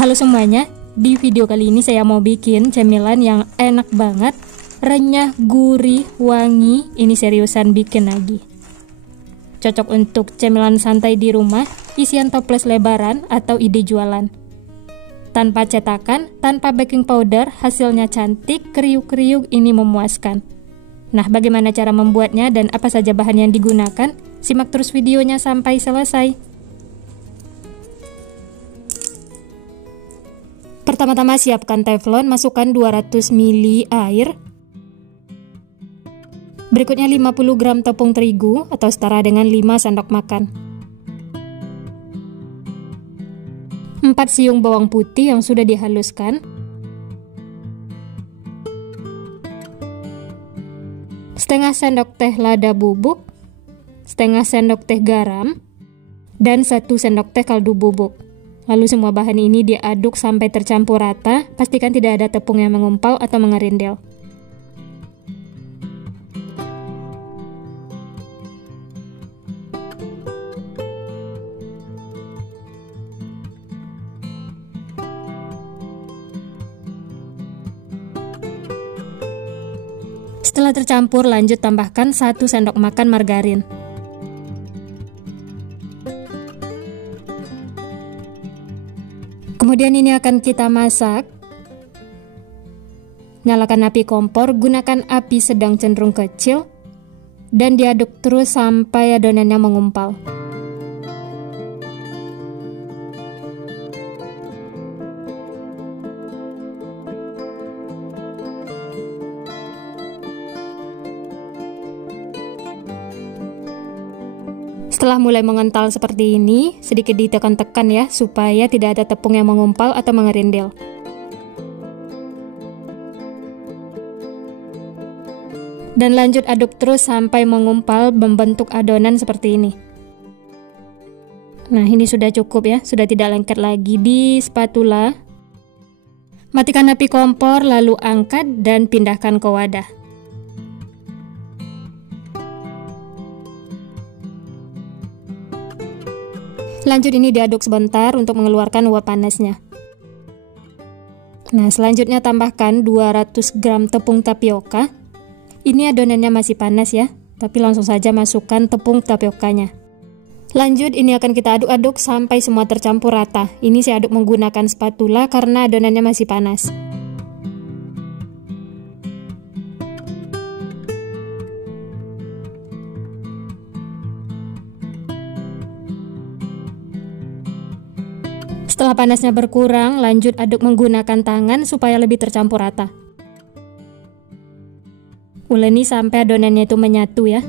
Halo semuanya, di video kali ini saya mau bikin cemilan yang enak banget, renyah, gurih, wangi. Ini seriusan bikin lagi. Cocok untuk cemilan santai di rumah, isian toples lebaran atau ide jualan. Tanpa cetakan, tanpa baking powder, hasilnya cantik, kriuk-kriuk, ini memuaskan. Nah, bagaimana cara membuatnya dan apa saja bahan yang digunakan? Simak terus videonya sampai selesai. Pertama-tama siapkan teflon, masukkan 200 ml air. Berikutnya 50 gram tepung terigu atau setara dengan 5 sendok makan. 4 siung bawang putih yang sudah dihaluskan. Setengah sendok teh lada bubuk, setengah sendok teh garam, dan 1 sendok teh kaldu bubuk. Lalu semua bahan ini diaduk sampai tercampur rata, pastikan tidak ada tepung yang mengumpal atau mengerindil. Setelah tercampur, lanjut tambahkan 1 sendok makan margarin. Kemudian ini akan kita masak. Nyalakan api kompor, gunakan api sedang cenderung kecil, dan diaduk terus sampai adonannya mengumpal. Setelah mulai mengental seperti ini, sedikit ditekan-tekan ya, supaya tidak ada tepung yang mengumpal atau mengerindil. Dan lanjut aduk terus sampai mengumpal membentuk adonan seperti ini. Nah, ini sudah cukup ya, sudah tidak lengket lagi di spatula. Matikan api kompor, lalu angkat dan pindahkan ke wadah. Lanjut ini diaduk sebentar untuk mengeluarkan uap panasnya. Nah, selanjutnya tambahkan 200 gram tepung tapioka. Ini adonannya masih panas ya, tapi langsung saja masukkan tepung tapiokanya. Lanjut ini akan kita aduk-aduk sampai semua tercampur rata. Ini saya aduk menggunakan spatula karena adonannya masih panas. Setelah panasnya berkurang, lanjut aduk menggunakan tangan supaya lebih tercampur rata. Uleni sampai adonannya itu menyatu ya.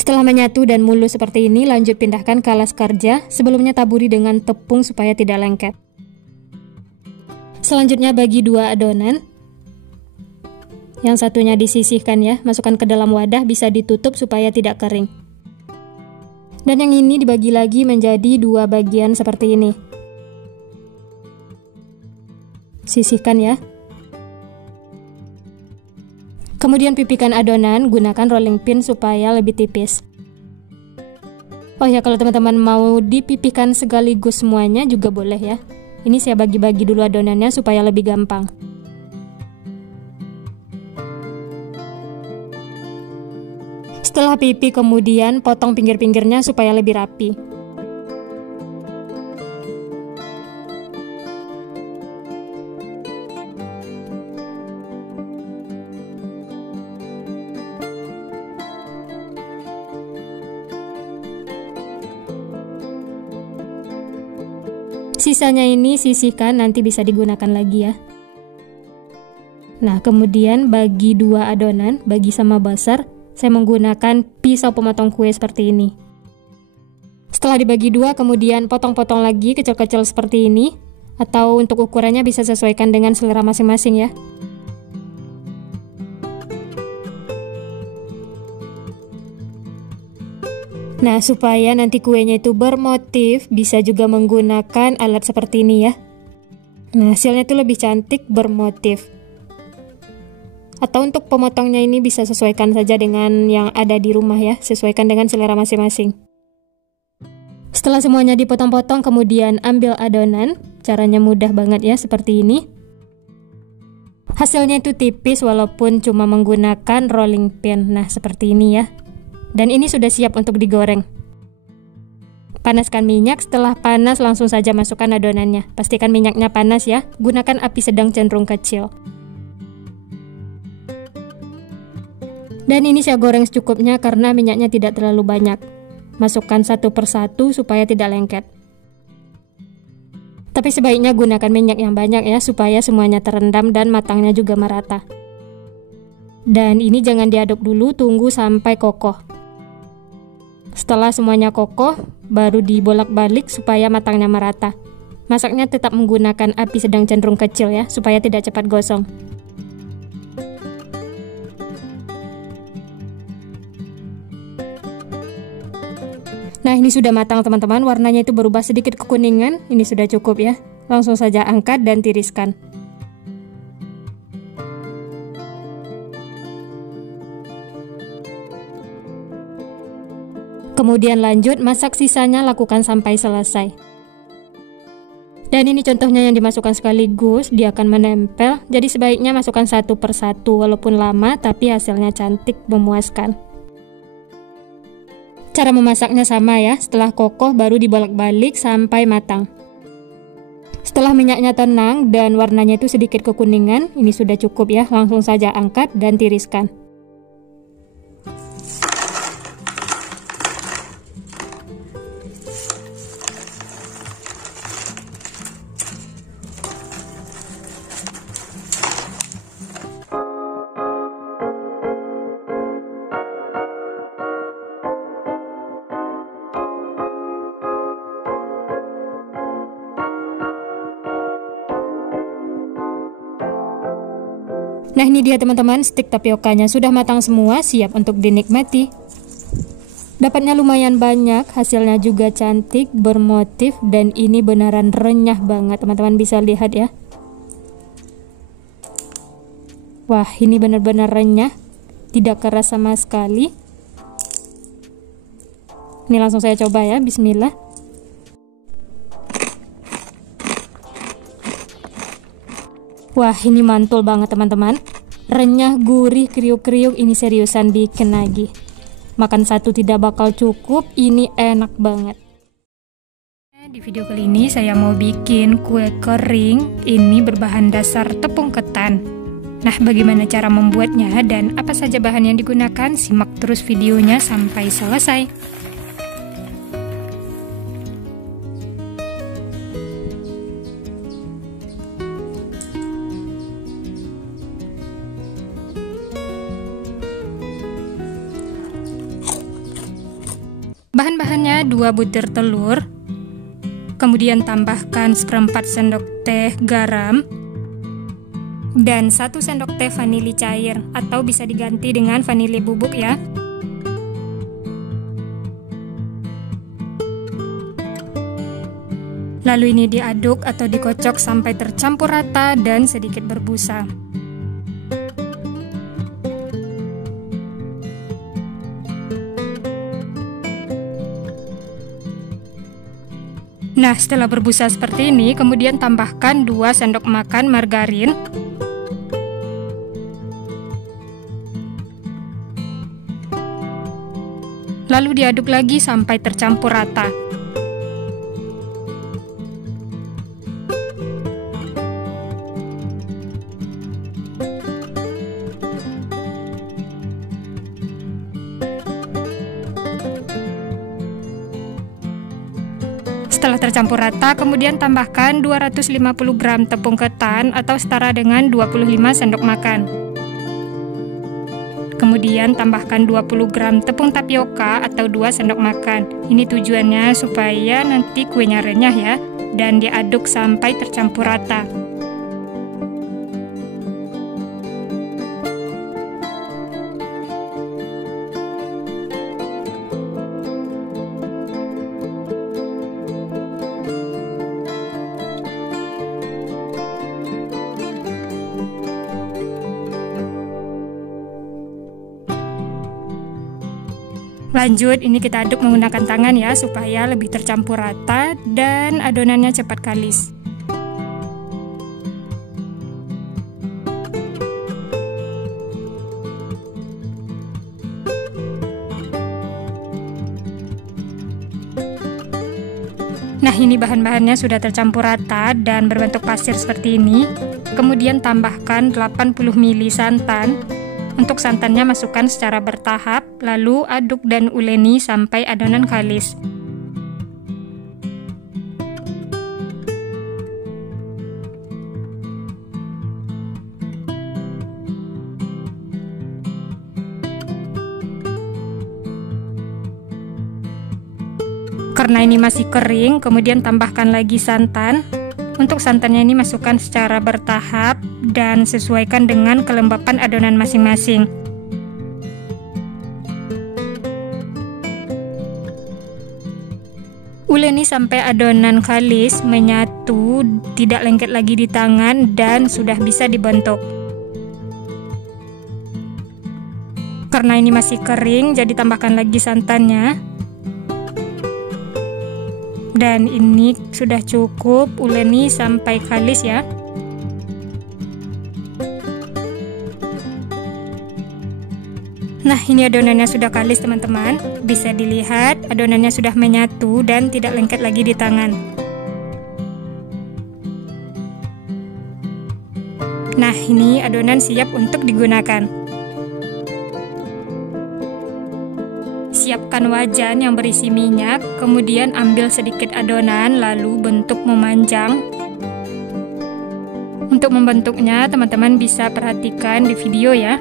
Setelah menyatu dan mulus seperti ini, lanjut pindahkan ke alas kerja. Sebelumnya taburi dengan tepung supaya tidak lengket. Selanjutnya bagi 2 adonan. Yang satunya disisihkan ya, masukkan ke dalam wadah, bisa ditutup supaya tidak kering. Dan yang ini dibagi lagi menjadi 2 bagian seperti ini. Sisihkan ya. Kemudian pipihkan adonan, gunakan rolling pin supaya lebih tipis. Oh ya, kalau teman-teman mau dipipihkan sekaligus semuanya juga boleh ya. Ini saya bagi-bagi dulu adonannya supaya lebih gampang. Setelah pipih, kemudian potong pinggir-pinggirnya supaya lebih rapi. Sisanya ini sisihkan, nanti bisa digunakan lagi ya. Nah, kemudian bagi 2 adonan, bagi sama besar, saya menggunakan pisau pemotong kue seperti ini. Setelah dibagi 2, kemudian potong-potong lagi kecil-kecil seperti ini. Atau untuk ukurannya bisa sesuaikan dengan selera masing-masing ya. Nah, supaya nanti kuenya itu bermotif, bisa juga menggunakan alat seperti ini ya. Nah, hasilnya itu lebih cantik bermotif. Atau untuk pemotongnya ini bisa sesuaikan saja dengan yang ada di rumah ya, sesuaikan dengan selera masing-masing. Setelah semuanya dipotong-potong, kemudian ambil adonan. Caranya mudah banget ya, seperti ini. Hasilnya itu tipis walaupun cuma menggunakan rolling pin. Nah, seperti ini ya. Dan ini sudah siap untuk digoreng. Panaskan minyak, setelah panas langsung saja masukkan adonannya. Pastikan minyaknya panas ya. Gunakan api sedang cenderung kecil. Dan ini saya goreng secukupnya karena minyaknya tidak terlalu banyak. Masukkan satu persatu supaya tidak lengket. Tapi sebaiknya gunakan minyak yang banyak ya, supaya semuanya terendam dan matangnya juga merata. Dan ini jangan diaduk dulu, tunggu sampai kokoh. Setelah semuanya kokoh, baru dibolak-balik supaya matangnya merata. Masaknya tetap menggunakan api sedang cenderung kecil ya, supaya tidak cepat gosong. Nah, ini sudah matang teman-teman, warnanya itu berubah sedikit kekuningan. Ini sudah cukup ya. Langsung saja angkat dan tiriskan. Kemudian lanjut masak sisanya, lakukan sampai selesai. Dan ini contohnya yang dimasukkan sekaligus, dia akan menempel. Jadi sebaiknya masukkan satu persatu, walaupun lama tapi hasilnya cantik, memuaskan. Cara memasaknya sama ya, setelah kokoh baru dibolak-balik sampai matang. Setelah minyaknya tenang dan warnanya itu sedikit kekuningan, ini sudah cukup ya, langsung saja angkat dan tiriskan. Nah, ini dia teman-teman, stik tapiokanya sudah matang semua, siap untuk dinikmati. Dapatnya lumayan banyak, hasilnya juga cantik, bermotif, dan ini beneran renyah banget. Teman-teman bisa lihat ya. Wah, ini benar-benar renyah, tidak keras sama sekali. Ini langsung saya coba ya, bismillah. Wah, ini mantul banget teman-teman. Renyah, gurih, kriuk-kriuk, ini seriusan bikin lagi. Makan satu tidak bakal cukup, ini enak banget. Di video kali ini saya mau bikin kue kering, ini berbahan dasar tepung ketan. Nah, bagaimana cara membuatnya dan apa saja bahan yang digunakan? Simak terus videonya sampai selesai. Bahan-bahannya 2 butir telur, kemudian tambahkan seperempat sendok teh garam, dan 1 sendok teh vanili cair, atau bisa diganti dengan vanili bubuk ya. Lalu ini diaduk atau dikocok sampai tercampur rata dan sedikit berbusa. Nah, setelah berbusa seperti ini, kemudian tambahkan 2 sendok makan margarin. Lalu diaduk lagi sampai tercampur rata. Setelah tercampur rata, kemudian tambahkan 250 gram tepung ketan atau setara dengan 25 sendok makan. Kemudian tambahkan 20 gram tepung tapioka atau 2 sendok makan. Ini tujuannya supaya nanti kuenya renyah ya, dan diaduk sampai tercampur rata. Lanjut, ini kita aduk menggunakan tangan ya, supaya lebih tercampur rata dan adonannya cepat kalis. Nah, ini bahan-bahannya sudah tercampur rata dan berbentuk pasir seperti ini. Kemudian tambahkan 80 ml santan. Untuk santannya masukkan secara bertahap, lalu aduk dan uleni sampai adonan kalis. Karena ini masih kering, kemudian tambahkan lagi santan. Untuk santannya ini masukkan secara bertahap dan sesuaikan dengan kelembapan adonan masing-masing. Uleni sampai adonan kalis menyatu, tidak lengket lagi di tangan dan sudah bisa dibentuk. Karena ini masih kering, jadi tambahkan lagi santannya. Dan ini sudah cukup uleni sampai kalis ya. Nah, ini adonannya sudah kalis teman-teman. Bisa dilihat adonannya sudah menyatu dan tidak lengket lagi di tangan. Nah, ini adonan siap untuk digunakan. Siapkan wajan yang berisi minyak, kemudian ambil sedikit adonan, lalu bentuk memanjang. Untuk membentuknya, teman-teman bisa perhatikan di video ya.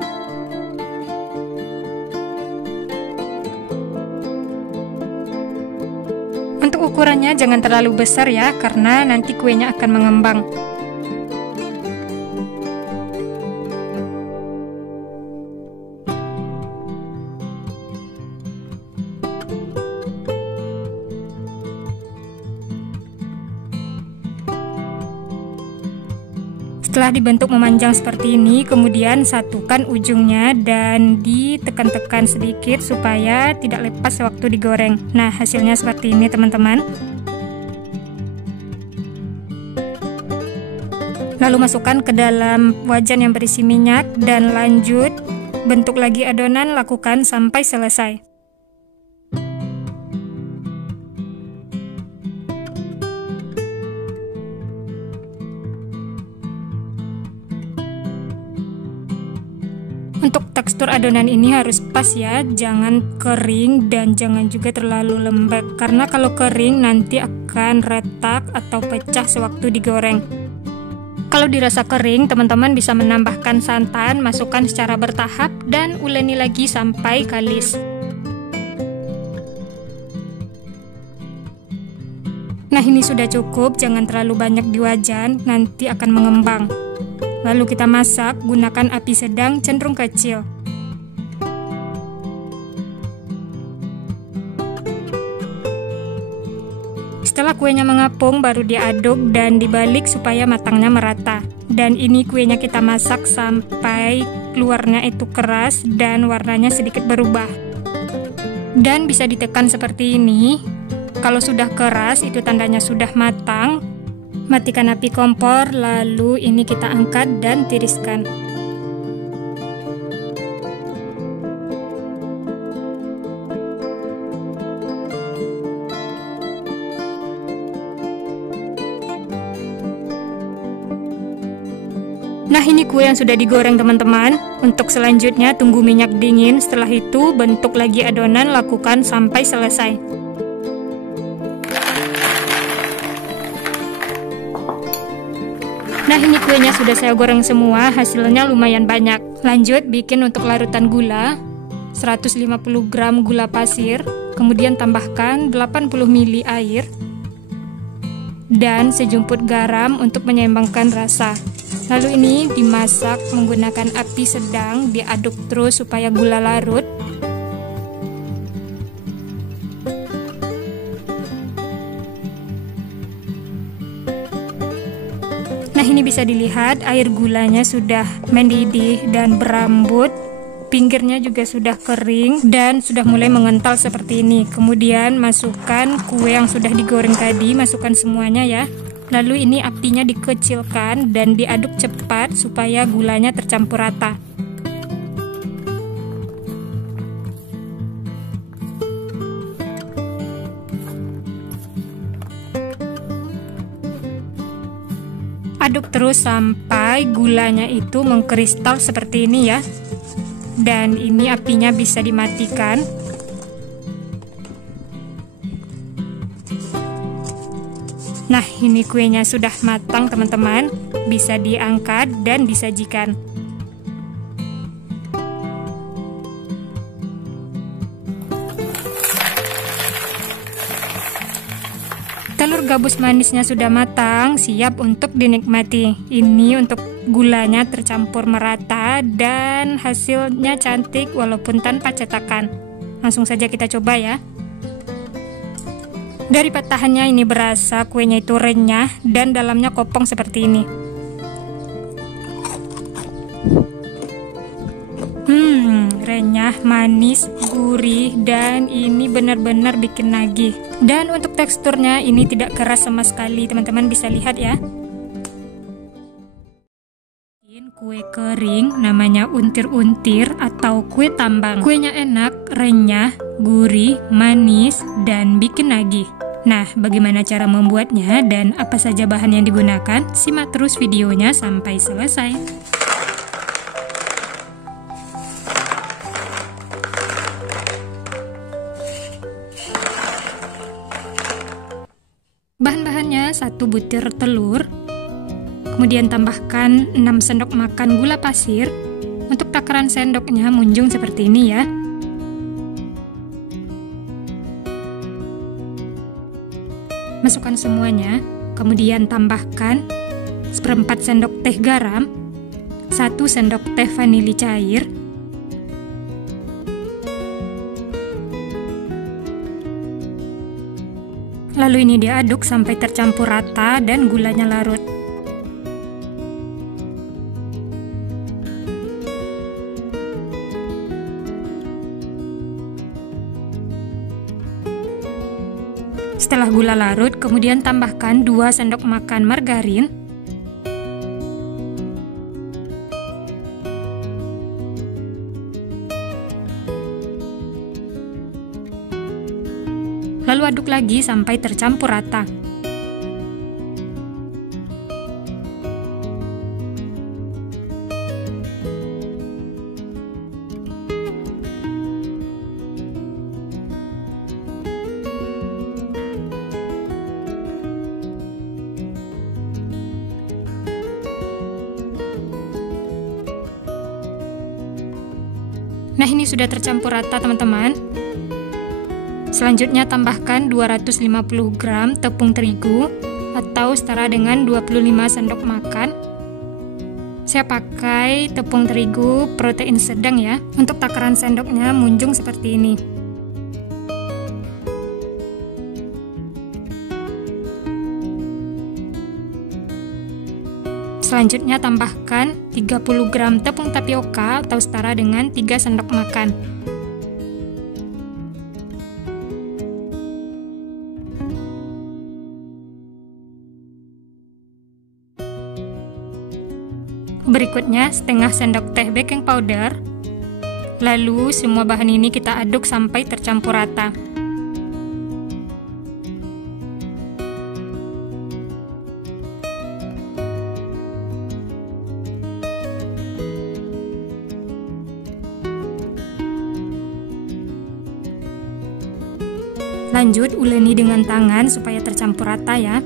Untuk ukurannya jangan terlalu besar ya, karena nanti kuenya akan mengembang. Setelah dibentuk memanjang seperti ini, kemudian satukan ujungnya dan ditekan-tekan sedikit supaya tidak lepas sewaktu digoreng. Nah, hasilnya seperti ini teman-teman. Lalu masukkan ke dalam wajan yang berisi minyak dan lanjut bentuk lagi adonan, lakukan sampai selesai. Untuk tekstur adonan ini harus pas ya, jangan kering dan jangan juga terlalu lembek, karena kalau kering nanti akan retak atau pecah sewaktu digoreng. Kalau dirasa kering, teman-teman bisa menambahkan santan, masukkan secara bertahap dan uleni lagi sampai kalis. Nah, ini sudah cukup, jangan terlalu banyak di wajan, nanti akan mengembang. Lalu kita masak, gunakan api sedang cenderung kecil. Setelah kuenya mengapung, baru diaduk dan dibalik supaya matangnya merata. Dan ini kuenya kita masak sampai luarnya itu keras dan warnanya sedikit berubah. Dan bisa ditekan seperti ini. Kalau sudah keras, itu tandanya sudah matang. Matikan api kompor, lalu ini kita angkat dan tiriskan. Nah, ini kue yang sudah digoreng teman-teman. Untuk selanjutnya tunggu minyak dingin, setelah itu bentuk lagi adonan, lakukan sampai selesai. Nah, ini kuenya sudah saya goreng semua, hasilnya lumayan banyak. Lanjut bikin untuk larutan gula, 150 gram gula pasir, kemudian tambahkan 80 ml air, dan sejumput garam untuk menyeimbangkan rasa. Lalu ini dimasak menggunakan api sedang, diaduk terus supaya gula larut. Nah, ini bisa dilihat air gulanya sudah mendidih dan berambut. Pinggirnya juga sudah kering dan sudah mulai mengental seperti ini. Kemudian masukkan kue yang sudah digoreng tadi, masukkan semuanya ya. Lalu ini apinya dikecilkan dan diaduk cepat supaya gulanya tercampur rata. Aduk terus sampai gulanya itu mengkristal seperti ini ya. Dan ini apinya bisa dimatikan. Nah, ini kuenya sudah matang teman-teman. Bisa diangkat dan disajikan. Telur gabus manisnya sudah matang, siap untuk dinikmati. Ini untuk gulanya tercampur merata dan hasilnya cantik walaupun tanpa cetakan. Langsung saja kita coba ya. Dari patahannya ini berasa kuenya itu renyah dan dalamnya kopong seperti ini. Renyah, manis, gurih, dan ini benar-benar bikin nagih. Dan untuk teksturnya ini tidak keras sama sekali, teman-teman bisa lihat ya. Kue kering namanya untir-untir atau kue tambang. Kuenya enak, renyah, gurih, manis, dan bikin nagih. Nah, bagaimana cara membuatnya dan apa saja bahan yang digunakan? Simak terus videonya sampai selesai. Bahan-bahannya 1 butir telur, kemudian tambahkan 6 sendok makan gula pasir. Untuk takaran sendoknya munjung seperti ini ya. Masukkan semuanya, kemudian tambahkan 1/4 sendok teh garam, 1 sendok teh vanili cair, lalu ini diaduk sampai tercampur rata dan gulanya larut. Setelah gula larut, kemudian tambahkan 2 sendok makan margarin, lalu aduk lagi sampai tercampur rata. Nah, ini sudah tercampur rata teman-teman. Selanjutnya tambahkan 250 gram tepung terigu atau setara dengan 25 sendok makan. Saya pakai tepung terigu protein sedang ya. Untuk takaran sendoknya munjung seperti ini. Selanjutnya tambahkan 30 gram tepung tapioka atau setara dengan 3 sendok makan. Berikutnya setengah sendok teh baking powder. Lalu semua bahan ini kita aduk sampai tercampur rata. Lanjut uleni dengan tangan supaya tercampur rata ya.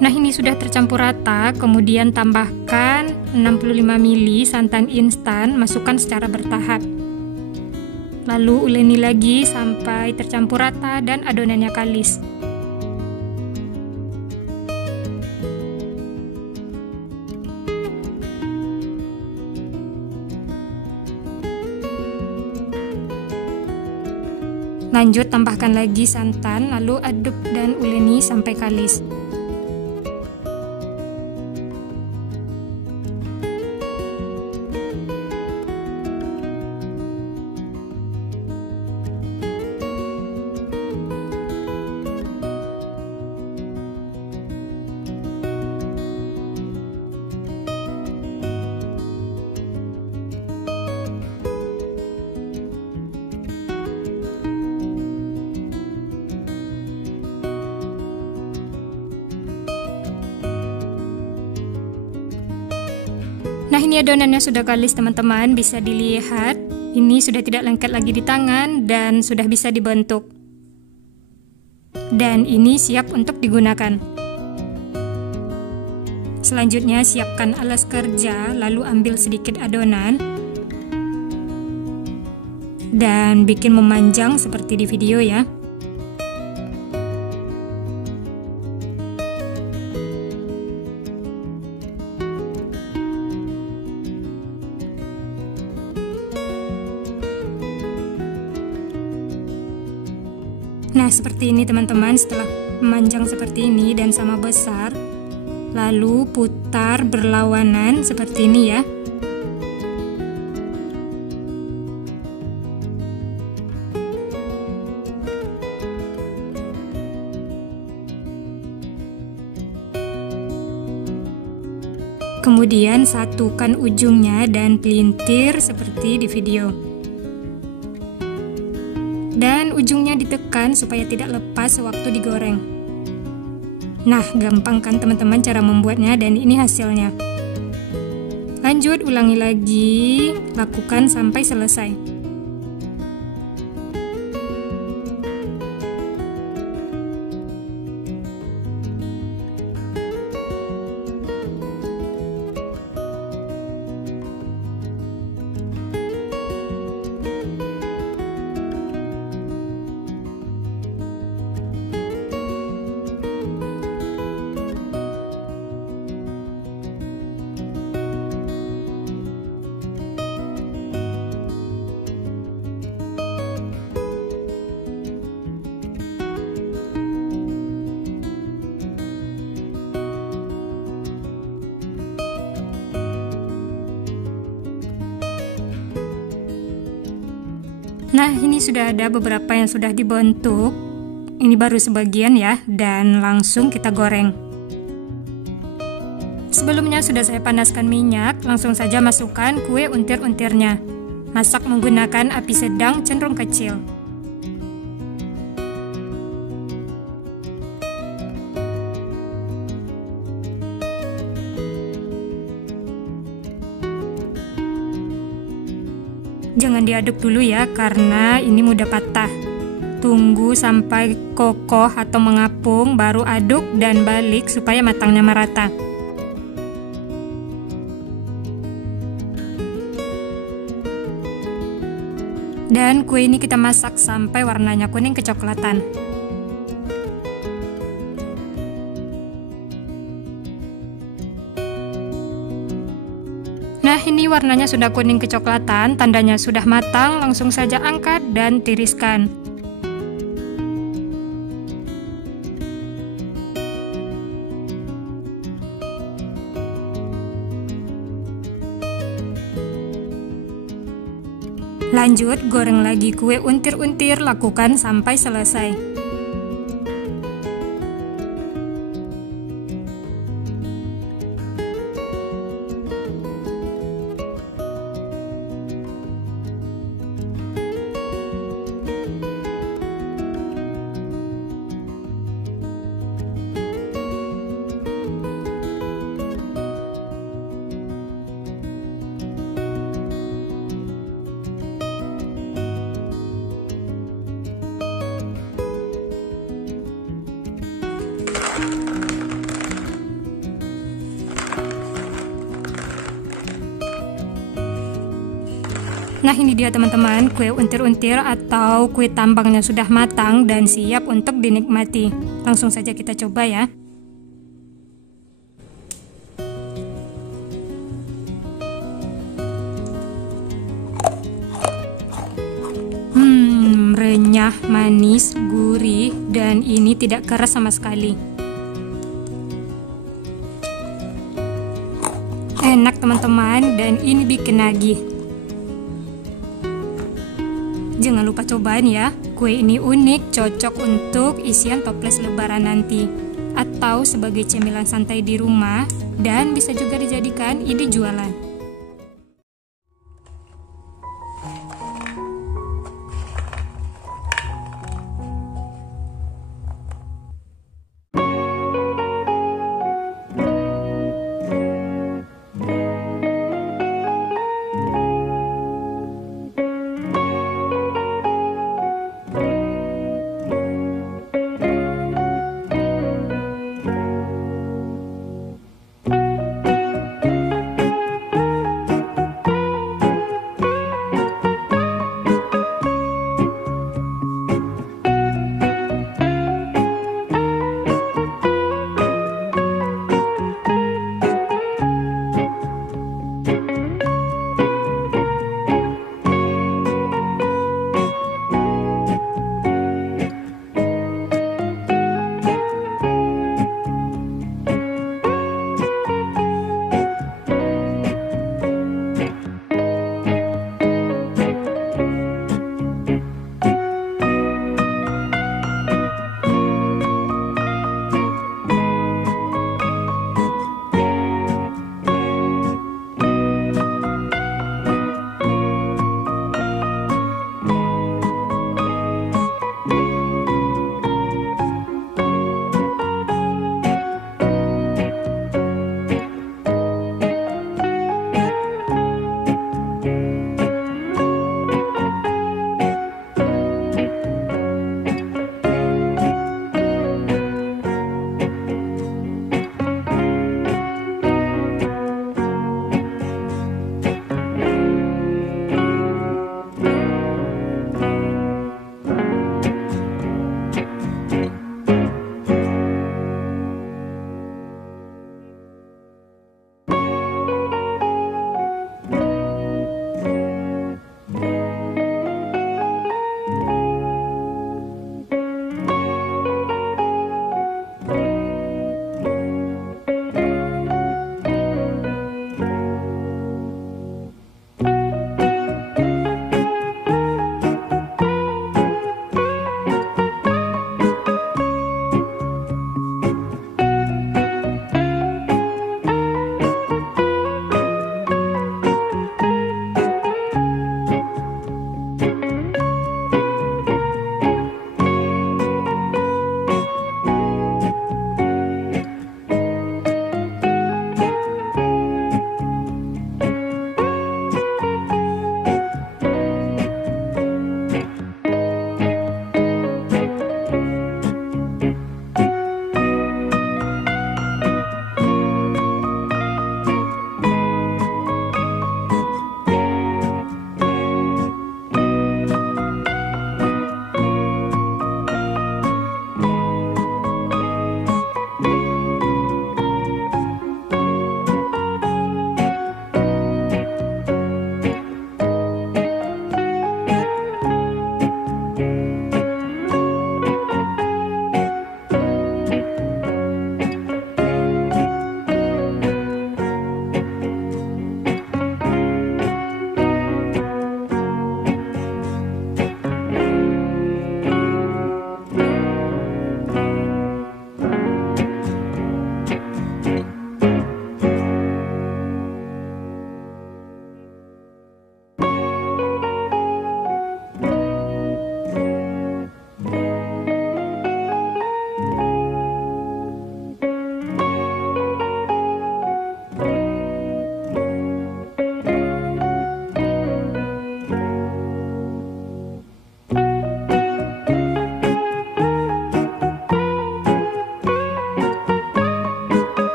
Nah, ini sudah tercampur rata, kemudian tambahkan 65 ml santan instan, masukkan secara bertahap. Lalu uleni lagi sampai tercampur rata dan adonannya kalis. Lanjut tambahkan lagi santan, lalu aduk dan uleni sampai kalis. Nah, ini adonannya sudah kalis teman-teman, bisa dilihat ini sudah tidak lengket lagi di tangan dan sudah bisa dibentuk. Dan ini siap untuk digunakan. Selanjutnya siapkan alas kerja, lalu ambil sedikit adonan dan bikin memanjang seperti di video ya. Nah, seperti ini teman-teman. Setelah memanjang seperti ini dan sama besar, lalu putar berlawanan seperti ini ya. Kemudian satukan ujungnya dan pelintir seperti di video. Dan ujungnya ditekan supaya tidak lepas sewaktu digoreng. Nah, gampang kan teman-teman cara membuatnya, dan ini hasilnya. Lanjut, ulangi lagi, lakukan sampai selesai. Nah, ini sudah ada beberapa yang sudah dibentuk. Ini baru sebagian ya, dan langsung kita goreng. Sebelumnya sudah saya panaskan minyak, langsung saja masukkan kue untir-untirnya. Masak menggunakan api sedang cenderung kecil. Jangan diaduk dulu ya, karena ini mudah patah. Tunggu sampai kokoh atau mengapung, baru aduk dan balik supaya matangnya merata. Dan kue ini kita masak sampai warnanya kuning kecoklatan. Nah, ini warnanya sudah kuning kecoklatan, tandanya sudah matang. Langsung saja angkat dan tiriskan. Lanjut, goreng lagi kue untir-untir, lakukan sampai selesai. Nah, ini dia teman-teman, kue untir-untir atau kue tambangnya sudah matang dan siap untuk dinikmati. Langsung saja kita coba ya. Renyah renyah, manis, gurih, dan ini tidak keras sama sekali. Enak teman-teman, dan ini bikin nagih. Jangan lupa cobain ya. Kue ini unik, cocok untuk isian toples lebaran nanti, atau sebagai cemilan santai di rumah, dan bisa juga dijadikan ide jualan.